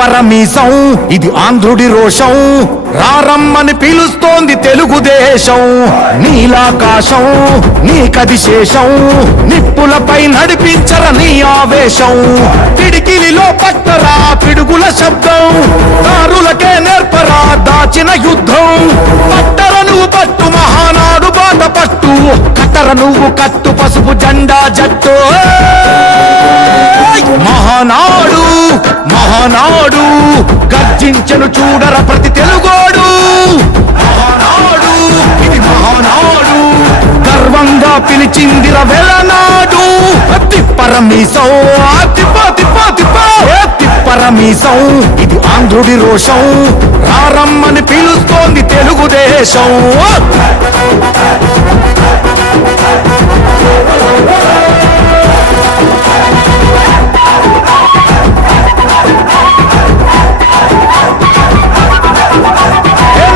తిప్పరమీసం ఇది ఆంధ్రుడి రోషం, రారమ్మని పిలుస్తోంది తెలుగుదేశం. నీలాకాశం నీకది శేషం, నిప్పులపై నడిపించర నీ ఆవేశం. పిడికిలిలో పట్టరా పిడుగుల శబ్దం, దారులకే నేర్పరా దాచిన యుద్ధం. పట్టర నువ్వు పట్టు మహానాడు బాట పట్టు, కట్టర నువ్వు కట్టు పసుపు జెండా జట్టు. మహానాడు మహానాడు గర్జించను చూడర ప్రతి తెలుగోడు. మహానాడు ఇది మహానాడు, గర్వంగా పిలిచిందిర వెలనాడు. తిప్పరమీసం తిప్ప తిప్ప తిప్ప తిప్పరమీసం ఇది ఆంధ్రుడి రోషం, రారమ్మని పిలుస్తోంది తెలుగుదేశం.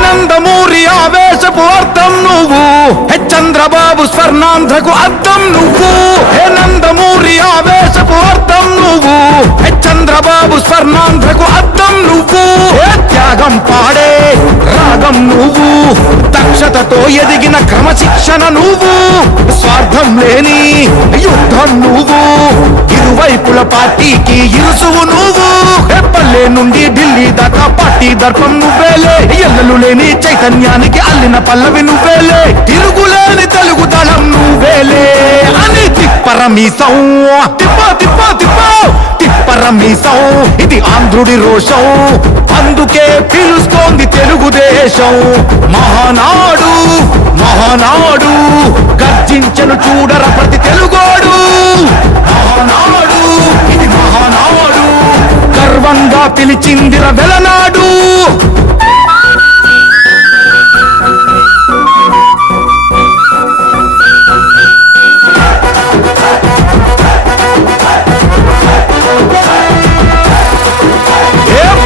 నందమూరి ఆవేశపు అర్థం నువ్వు, చంద్రబాబు స్వర్ణాంధ్రకు అర్థం నువ్వు. నందమూరి ఆవేశపు అర్థం నువ్వు, చంద్రబాబు స్వర్ణాంధ్రకు అర్థం నువ్వు. త్యాగం పాడే రాగం నువ్వు, దక్షతతో ఎదిగిన క్రమశిక్షణ నువ్వు. స్వార్థం లేని యుద్ధం నువ్వు, ఇరువైపుల పార్టీకి ఇరుసువు నువ్వు. పల్లె నుండి ఢిల్లీ దాకా పార్టీ దర్పం నువ్వేలే, ఎల్లలు లేని చైతన్యానికి అల్లిన పల్లవి నువ్వేలే. తిరుగులేని తెలుగు దళం నువ్వేలే అని తిప్పరమీసం తిప్ప తిప్ప తిప్ప తిప్పరమీసం ఇది ఆంధ్రుడి రోషం, అందుకే పిలుస్తోంది తెలుగుదేశం. మహానాడు మహానాడు గర్జించను చూడర ప్రతి తెలుగోడు. మహానాడు ఇది మహానాడు, గర్వంగా పిలిచిందిర వెలనాడు.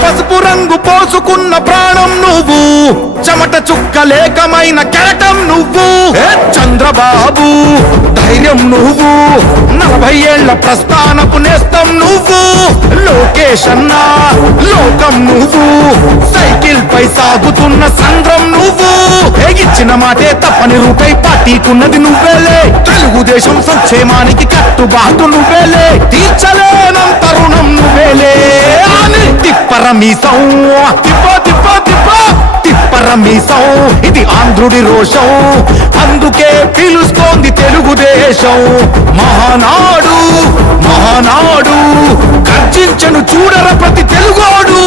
పసుపు రంగు పోసుకున్న ప్రాణం నువ్వు, చెమట చుక్కలేకమైన కెరటం నువ్వు. చంద్రబాబు ధైర్యం నువ్వు, 40 ఏళ్ల ప్రస్థానపు నేస్తం నువ్వు. లోకేష్ అన్న లోకం నువ్వు, సైకిల్ పై సాగుతున్న సంద్రం నువ్వు. ఇచ్చిన మాటే తప్పని రూపై పార్టీకున్నది నువ్వేలే, తెలుగుదేశం సంక్షేమానికి కట్టుబాటు నువ్వేలే. తీర్చలేనంత రుణం నువ్వేలే అని తిప్పరమీసం తిప్ప తిప్ప తిప్ప తిప్పరమీసం ఇది ఆంధ్రుడి రోషం, అందుకే పిలుస్తోంది తెలుగుదేశం. మహానాడు మహానాడు గర్జించను చూడర ప్రతి తెలుగోడు.